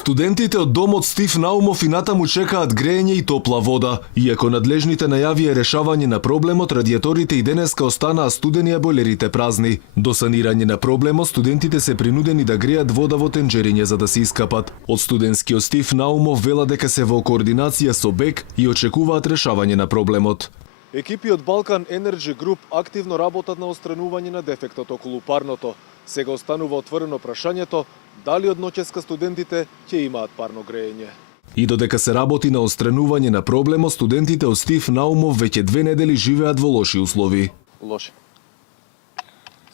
Студентите од домот Стив Наумов и натаму чекаат грејење и топла вода. Иако надлежните најавија решавање на проблемот, радиаторите и денеска останаа студени, а бойлерите празни. До санирање на проблемот, студентите се принудени да греат вода во тенџериња за да се искапат. Од студентскиот Стив Наумов вела дека се во координација со БЕК и очекуваат решавање на проблемот. Екипи од Балкан Енерджи Груп активно работат на отстранување на дефектот околу парното. Сега останува отворено прашањето дали од ноќеска студентите ќе имаат парно грејење. И додека се работи на отстранување на проблемот, студентите од Стив Наумов веќе 2 недели живеат во лоши услови. Лоши.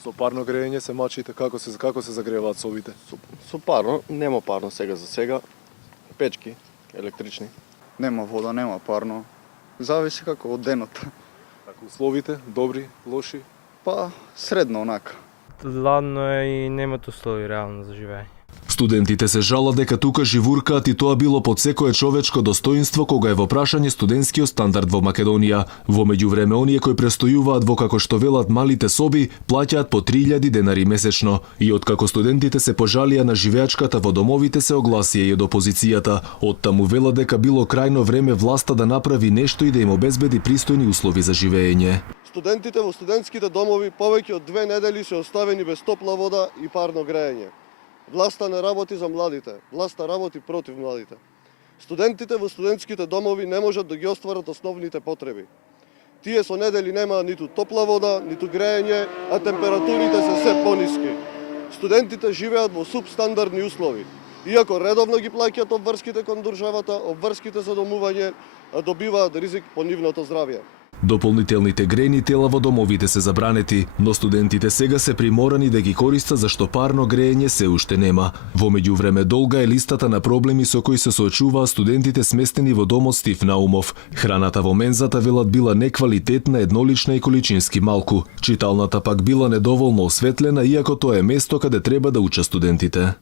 Со парно грејење се мачите, како се загреваат собите? Со парно, нема парно сега за сега. Печки, електрични. Нема вода, нема парно. Зависи како од денот. Како условите, добри, лоши? Па, средно онака. Ладно е и немат услови реално за живење. Студентите се жалат дека тука живуркаат и тоа било под секое човечко достоинство кога е во прашање студентскиот стандард во Македонија. Во меѓувреме оние кои престојуваат во, како што велат, малите соби, плаќаат по 3000 денари месечно. И откако студентите се пожалија на живеачката во домовите, се огласија и од опозицијата. Оттаму велат дека било крајно време власта да направи нешто и да им обезбеди пристојни услови за живење. Студентите во студентските домови повеќе од 2 недели се оставени без топла вода и парно грејење. Власта не работи за младите, власта работи против младите. Студентите во студентските домови не можат да ги остварат основните потреби. Тие со недели немаат ниту топла вода, ниту грејење, а температурите се се пониски. Студентите живеат во субстандардни услови. Иако редовно ги плаќаат обврските кон државата, обврските за домување, добиваат ризик по нивното здравје. Дополнителните грејни тела во домовите се забранети, но студентите сега се приморани да ги користат зашто парно грејење се уште нема. Во меѓувреме долга е листата на проблеми со кои се соочуваат студентите сместени во домот Стив Наумов. Храната во мензата велат била неквалитетна, еднолична и количински малку. Читалната пак била недоволно осветлена, иако тоа е место каде треба да учат студентите.